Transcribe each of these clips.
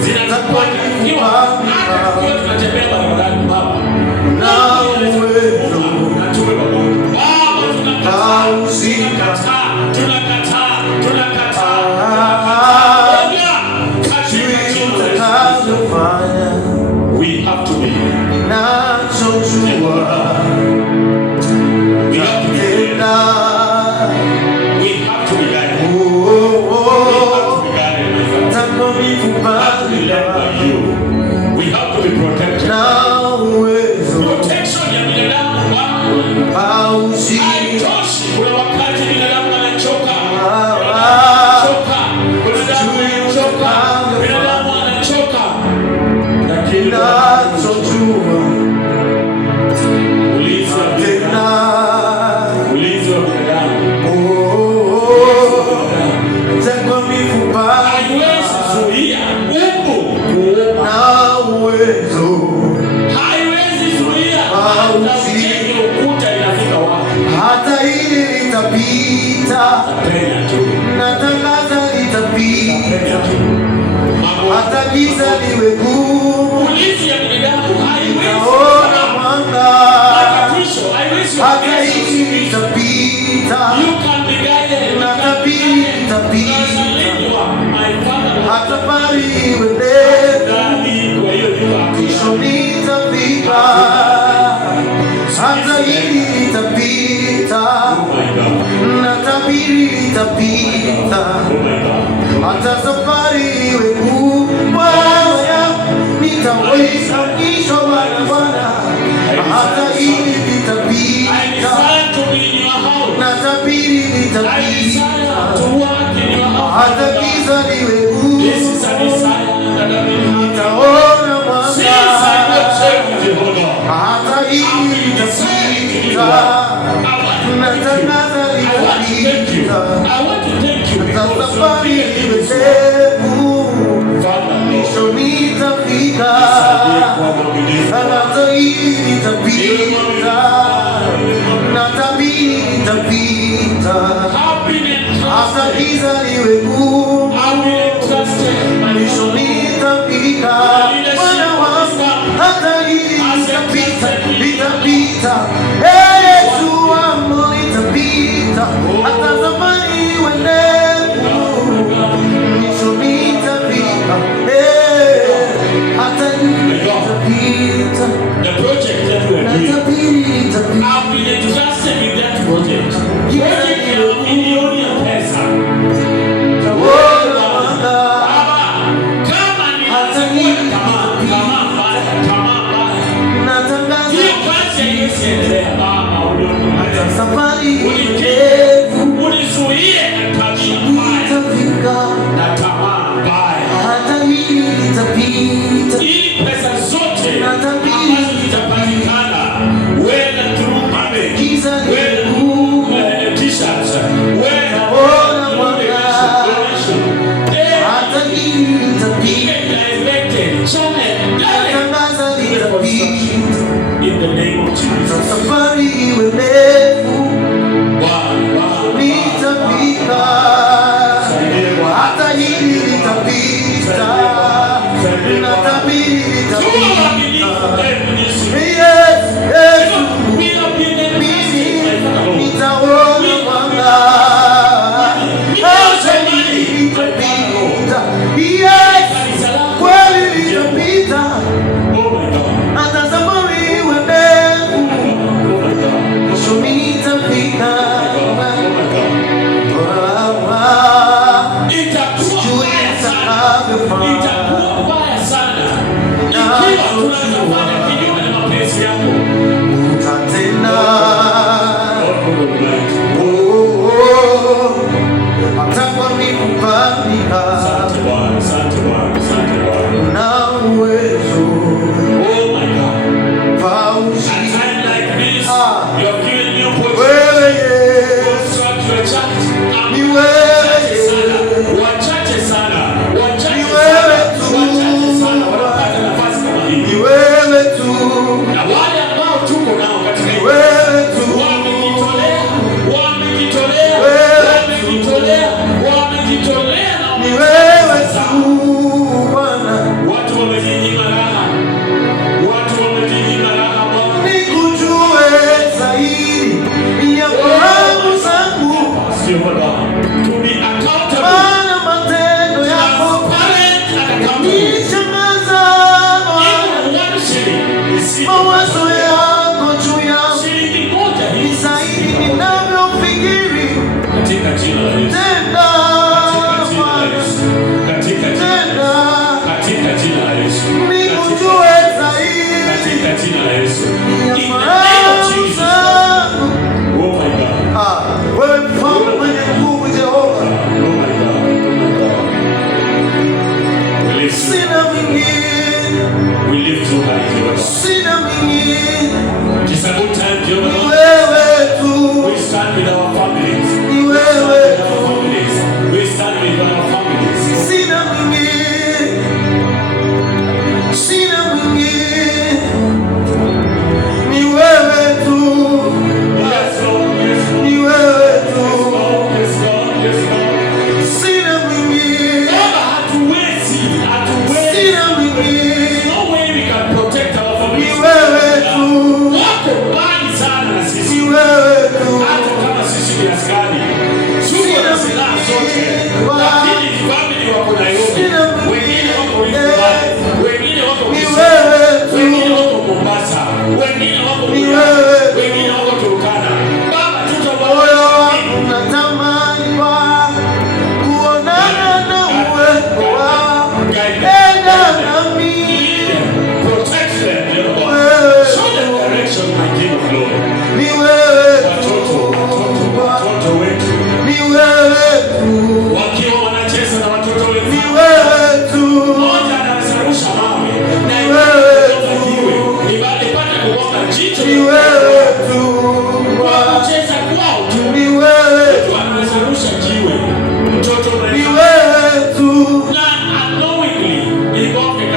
zinakuwa kiwa hata tukiwa tunatembea barabarani baba. Na uwezo na tuwe pamoja. Baba tunakataa. We have to be. Hata giza liwe gumu, nitaona mwanga. Hata hili litapita, natabiri litapita. Hata pali iwe ndefu, mwisho nitafika. Hata hili litapita, natabiri litapita. Hata safari iwe kubwa, nitaweza kisha Bwana. Hata hili litapita, natabiri litapita. Hata giza liwe kubwa, nitaona mwanga. Hata hili litapita, natangaza litapita. Hata safari iwe ndefu, mwisho nitafika. Hata hili litapita, natabiri litapita. Hata giza liwe gumu, mwisho nitafika. Bwana wangu, hata hili litapita, litapita. Yesu wangu litapita. Hata zamani iwe ndefu, mwisho nitafika. Hata hili litapita, natabiri litapita. Safari ndefu, unizuie nitafika. Hata hili litapita, ili pesa zote natabiri zitapatikana. Whether through giza t-shirts, whether hata hili litapita, natangaza litapita. In the name of Jesus. Safari iwe ndefu, nitafika. Hata hili litapita, natabiri litapita. Yes, Yesu, mimi nitaona mwanga. Hata hili litapita, yes, kweli litapita. Hata safari iwe ndefu, mwisho nitafika. Itakuwa mbaya sana ikiwa tunafanya kinyume na mapenzi yako. Utatenda hata kwa mikupandika. Una uwezo paushi. Wewe Yesu, ni wewe wachache sana, ni wewe tu, ni wewe tu, na wale ambao tuko nao katika wewe tu, wamejitolea, ni wewe ni wewe tu, kwa kucheza kwao tu ni wewe, wanazungusha jiwe, mtoto ni wewe tu, na unknowingly involved in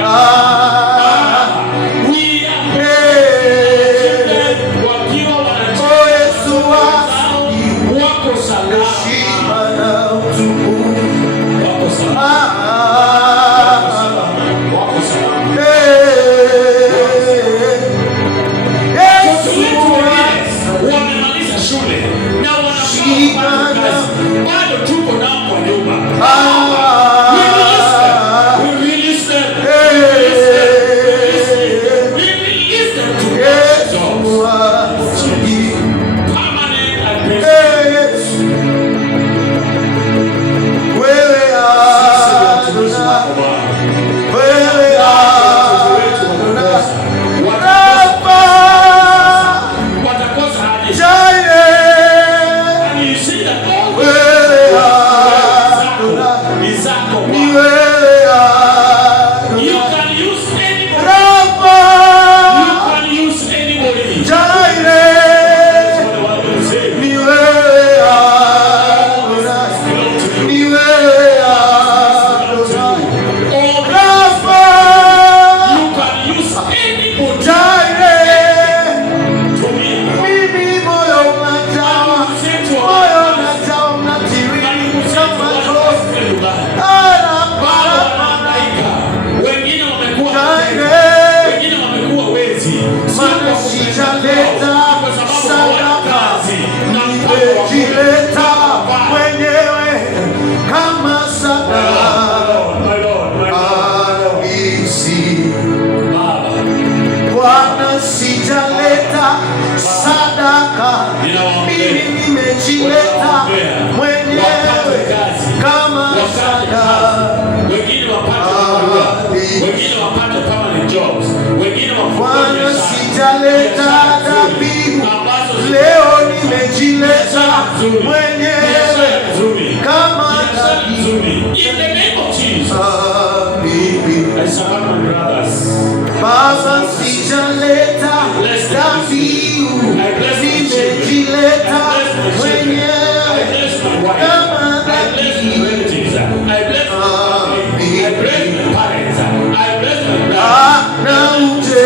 sadaka, mimi nimejileta mwenyewe kama sadaka. Wengine wapate permanent jobs, wengine Bwana, sijaleta dhabihu leo, nimejileta mwenyewe kama dhabihu. In the name of Jesus, I support my brothers. Baba, sijaleta dhabihu, nimejileta mwenyewe kama dhabihu. I bless my parents, I bless my brothers. Na uje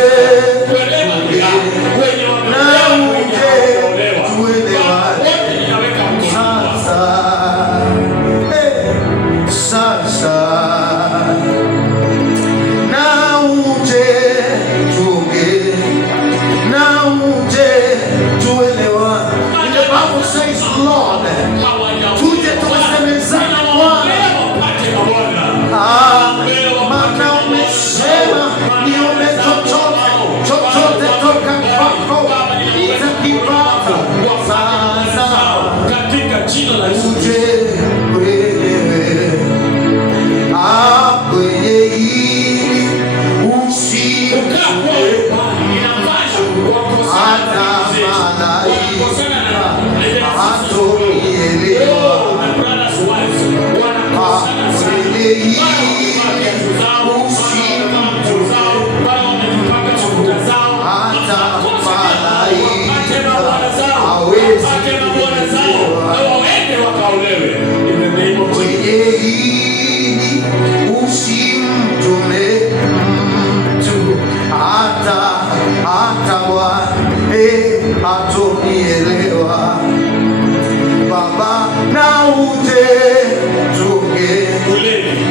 hatonielewa Baba, na uje tuge,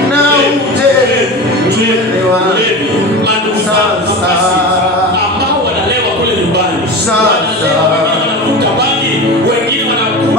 na uje tuelewa sasa, ambao wanalewa kule nyumbani, sasa wanavuta bangi, wengine wanakunywa